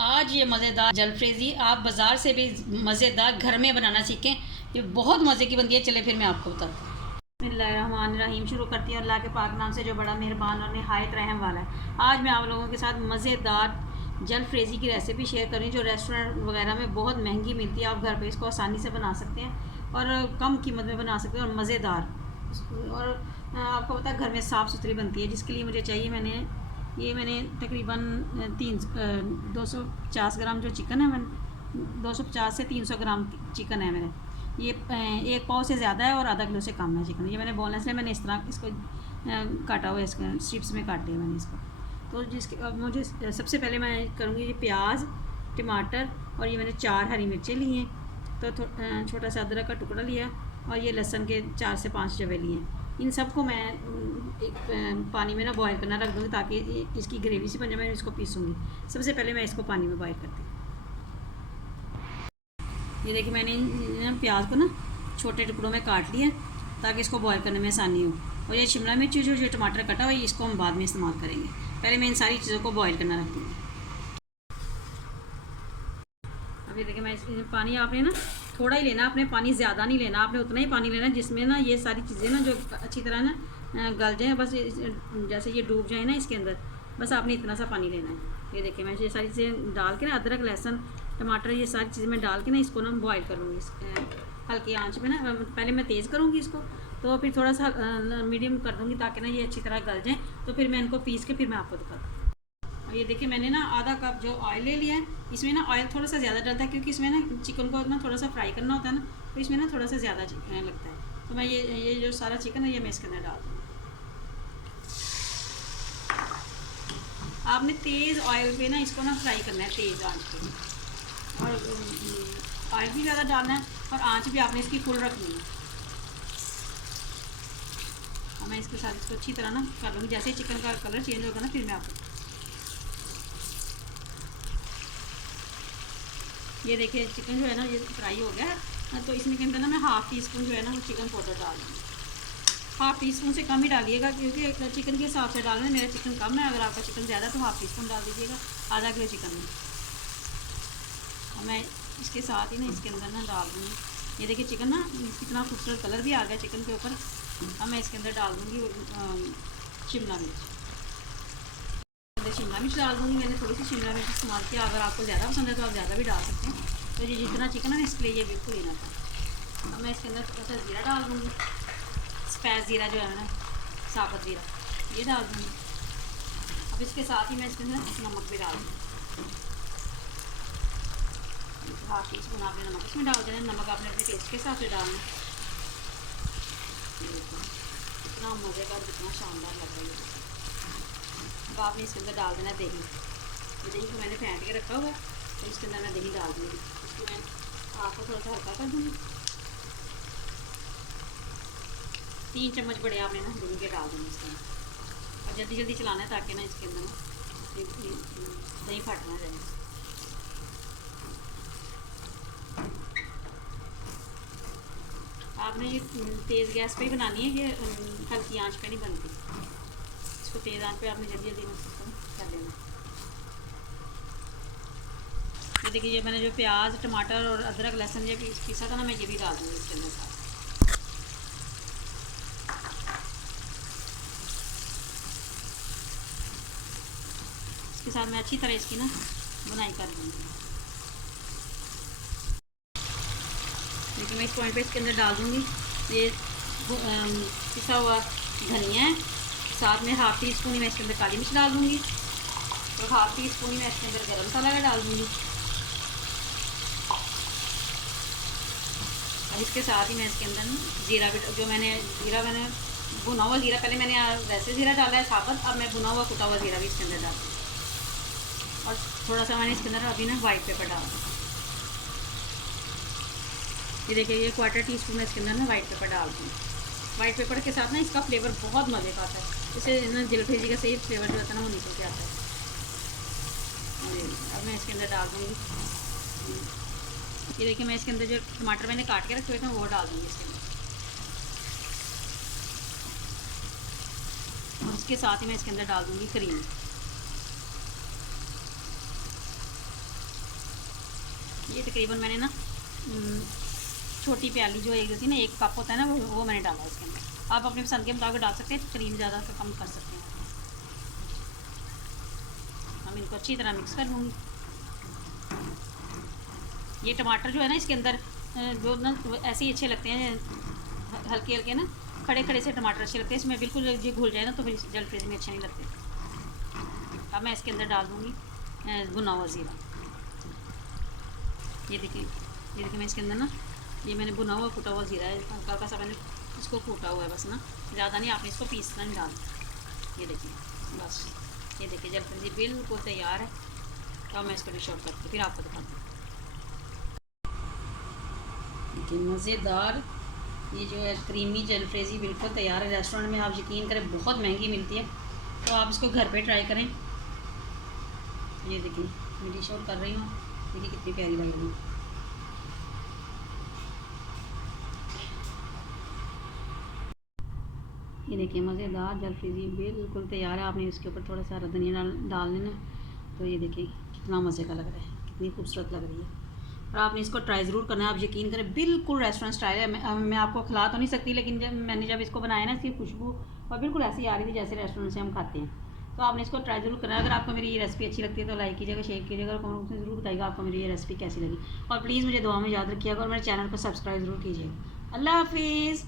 आज ये मज़ेदार जलफ्रेज़ी आप बाज़ार से भी मज़ेदार घर में बनाना सीखें। ये बहुत मज़े की बनती है। चले फिर मैं आपको बताती हूँ। बिस्मिल्लाहिर्रहमानिर्रहीम। शुरू करती है अल्लाह के पाक नाम से जो बड़ा मेहरबान और निहायत रहम वाला है। आज मैं आप लोगों के साथ मज़ेदार जलफ्रेज़ी की रेसिपी शेयर करूँ जो रेस्टोरेंट वगैरह में बहुत महंगी मिलती है। आप घर पर इसको आसानी से बना सकते हैं और कम कीमत में बना सकते हैं और मज़ेदार। और आपको पता है घर में साफ़ सुथरी बनती है, जिसके लिए मुझे चाहिए मैंने तकरीबन 250 ग्राम जो चिकन है, मैंने 250 से 300 ग्राम चिकन है मेरे। ये एक पाव से ज़्यादा है और आधा किलो से कम है चिकन। ये मैंने बोनलेस है, मैंने इस तरह इसको काटा हुआ है, इसका स्ट्रिप्स में काट लिया मैंने इसको। तो जिसके अब मुझे सबसे पहले मैं करूँगी ये प्याज, टमाटर और ये मैंने 4 हरी मिर्चें ली हैं। तो छोटा सा अदरक का टुकड़ा लिया और ये लहसुन के 4 से 5 जवे लिए। इन सबको मैं एक पानी में ना बॉयल करना रख दूँगी ताकि इसकी ग्रेवी सी बन जाए। मैं इसको पीसूँगी। सबसे पहले मैं इसको पानी में बॉयल करती हूँ। ये देखिए मैंने प्याज को ना छोटे टुकड़ों में काट लिया ताकि इसको बॉयल करने में आसानी हो। और ये शिमला मिर्च जो टमाटर कटा हुआ है इसको हम बाद में इस्तेमाल करेंगे। पहले मैं इन सारी चीज़ों को बॉयल करना रख दूँगी। अब ये देखिए मैं पानी आपने ना थोड़ा ही लेना, आपने पानी ज़्यादा नहीं लेना, आपने उतना ही पानी लेना जिसमें ना ये सारी चीज़ें ना जो अच्छी तरह ना गल जाएँ, बस जैसे ये डूब जाए ना इसके अंदर, बस आपने इतना सा पानी लेना है। ये देखिए मैं ये सारी चीज़ें डाल के ना अदरक लहसुन टमाटर ये सारी चीज़ें मैं डाल के ना इसको ना बॉयल करूँगी हल्की आंच में ना। पहले मैं तेज़ करूँगी इसको, तो फिर थोड़ा सा मीडियम कर दूँगी ताकि ना ये अच्छी तरह गल जाए। तो फिर मैं इनको पीस के फिर मैं आपको दिखाती हूँ। ये देखिए मैंने ना आधा कप जो ऑयल ले लिया है। इसमें ना ऑयल थोड़ा सा ज़्यादा डलता है क्योंकि इसमें ना चिकन को ना थोड़ा सा फ्राई करना होता है ना, तो इसमें ना थोड़ा सा ज़्यादा लगता है। तो मैं ये जो सारा चिकन है ये मैं इसके अंदर डाल दूँगी। आपने तेज़ ऑयल पे ना इसको ना फ्राई करना है, तेज़ आंच पे। और ऑयल भी ज़्यादा डालना है और आंच भी आपने इसकी फुल रखनी है। और मैं इसके साथ इसको अच्छी तरह ना कर लूँगी। जैसे ही चिकन का कलर चेंज होगा ना फिर मैं आपको ये देखिए चिकन जो है ना ये फ्राई हो गया है। तो इसमें के अंदर ना मैं हाफ़ टी स्पून जो है ना वो चिकन पाउडर डाल दूँगी। हाफ़ टी स्पून से कम ही डालिएगा क्योंकि चिकन के हिसाब से डालना है। मेरा चिकन कम है, अगर आपका चिकन ज़्यादा है तो हाफ़ टी स्पून डाल दीजिएगा आधा किलो चिकन में। और मैं इसके साथ ही ना इसके अंदर ना डाल दूँगी। ये देखिए चिकन ना कितना खूबसूरत कलर भी आ गया चिकन के ऊपर। अब मैं इसके अंदर डाल दूँगी शिमला मिर्च। शिमला मिर्च डाल दूँगी। मैंने थोड़ी सी शिमला मिर्च इस्तेमाल किया, अगर आपको ज़्यादा पसंद है तो आप ज़्यादा भी डाल सकते हैं। तो ये जितना चिकन है इसके लिए ये बिल्कुल ही ना था। अब मैं इसके अंदर थोड़ा सा ज़ीरा डाल दूँगी। स्पाइस ज़ीरा जो है ना साबुत ज़ीरा ये डाल दूँगी। अब इसके साथ ही मैं इसके अंदर नमक भी डाल दूँगी। हाफ़ टी स्पून आपने नमक इसमें डाल देना। नमक आपने अपने टेस्ट के हिसाब से डालना। इतना मज़ेदार कितना शानदार लग रहा है। अब आपने इसके अंदर डाल देना दही। ये दही को मैंने फेंट के रखा हुआ है तो इसके अंदर मैं दही डाल दूँगी। इसको मैं आपको थोड़ा सा हल्का कर दूँगी। 3 चम्मच बड़े आपने ना दही के डाल देंगे इसके अंदर। और जल्दी जल्दी चलाना है ताकि ना इसके अंदर ना दही फट ना जाए। आपने ये तेज़ गैस पे ही बनानी है, ये हल्की आंच पे नहीं बनती। इसको तेज़ आंच पे आपने जल्दी जल्दी कर लेना। ये देखिए ये मैंने जो प्याज टमाटर और अदरक लहसुन ये पीसा था ना, मैं ये भी डाल दूँगी इसके अंदर साथ। इसके साथ मैं अच्छी तरह इसकी ना बुनाई कर दूँगी। देखिए मैं इस पॉइंट पे इसके अंदर डाल दूँगी ये पिसा हुआ धनिया है। साथ में हाफ़ टी स्पून ही मैं इसके अंदर काली मिर्च डाल दूँगी और हाफ़ टी स्पून ही मैं इसके अंदर गरम मसाला डाल दूँगी। और इसके साथ ही मैं इसके अंदर ज़ीरा भी जो मैंने भुना हुआ ज़ीरा, पहले मैंने वैसे ज़ीरा डाला है साबुत, अब मैं भुना हुआ कुटा हुआ ज़ीरा भी इसके अंदर डाल दूँगी। और थोड़ा सा मैंने इसके अंदर अभी ना वाइट पेपर डाल दूँ। ये देखिए ये 1/4 टी स्पून इसके अंदर ना वाइट पेपर डाल दूँ। वाइट पेपर के साथ ना इसका फ्लेवर बहुत मज़े का आता है। इसे ना जलफ्रेज़ी का सही फ्लेवर जो होता है ना वो निकल के आता है। अब मैं इसके अंदर डाल दूँगी। ये देखिए मैं इसके अंदर जो टमाटर मैंने काट के रखे हुए थे वो डाल दूँगी इसके अंदर। और इसके साथ ही मैं इसके अंदर डाल दूँगी क्रीम। 1 टी स्पून इसके अंदर डाल दूँगी। 1 टी स्पून इसके अंदर डाल दूँगी। 1 टी स्पून इसके अंदर डाल दूँगी क्रीम। और इसके साथ ही मैं इसके अंदर डाल दूँगी क्रीम। और इसके साथ ही मैं इसके अंदर डाल दूँगी ये तकरीबन मैंने ना छोटी प्याली जो एक होती है ना, 1 कप होता है ना, वो मैंने डाला इसके अंदर। आप अपने पसंद के मुताबिक डाल सकते हैं, क्रीम ज़्यादा तो कम कर सकते हैं। हम इनको अच्छी तरह मिक्स कर लूँगी। ये टमाटर जो है ना इसके अंदर जो ना ऐसे ही अच्छे लगते हैं, हल्के हल्के ना खड़े खड़े से टमाटर अच्छे लगते हैं। इसमें बिल्कुल ये घुल जाए ना तो फिर जलफ्रेज़ी में अच्छे नहीं लगते। अब मैं इसके अंदर डाल दूँगी भुना हुआ ज़ीरा। ये देखिए मैं इसके अंदर ना, ये मैंने भुना हुआ कूटा हुआ ज़ीरा है, हल्का हल्का सा मैंने इसको कूटा हुआ है बस ना, ज़्यादा नहीं, आपने इसको पीसना नहीं डालना। ये देखिए बस, ये देखिए जलफ्रेज़ी बिल्कुल तैयार है। अब मैं इसको डिश आउट करके फिर आपको दिखाती हूँ। देखिए मज़ेदार ये जो है क्रीमी जलफ्रेज़ी बिल्कुल तैयार है। रेस्टोरेंट में आप यकीन करें बहुत महंगी मिलती है, तो आप इसको घर पे ट्राई करें। ये देखिए मैं डिश आउट कर रही हूँ, देखिए कितनी प्यारी लग रही है। ये देखिए मज़ेदार जलफ्रेज़ी बिल्कुल तैयार है। आपने इसके ऊपर थोड़ा सा हरा धनिया डाल लेना, तो ये देखिए कितना मज़े का लग रहा है, कितनी खूबसूरत लग रही है। और आपने इसको ट्राई ज़रूर करना है। आप यकीन करें बिल्कुल रेस्टोरेंट स्टाइल है। मैं आपको खिला तो नहीं सकती, लेकिन जब इसको बनाया ना, इसकी खुशबू और बिल्कुल ऐसी आ रही थी जैसे रेस्टोरेंट से हम खाते हैं। तो आपने इसको ट्राई ज़रूर करना है। अगर आपको मेरी ये रेसिपी अच्छी लगती है तो लाइक कीजिएगा, शेयर कीजिएगा और कमेंट में ज़रूर बताइएगा आपको मेरी ये रेसिपी कैसी लगी। और प्लीज़ मुझे दुआ में याद रखिएगा और मेरे चैनल को सब्सक्राइब ज़रूर कीजिएगा। अल्लाह हाफिज़।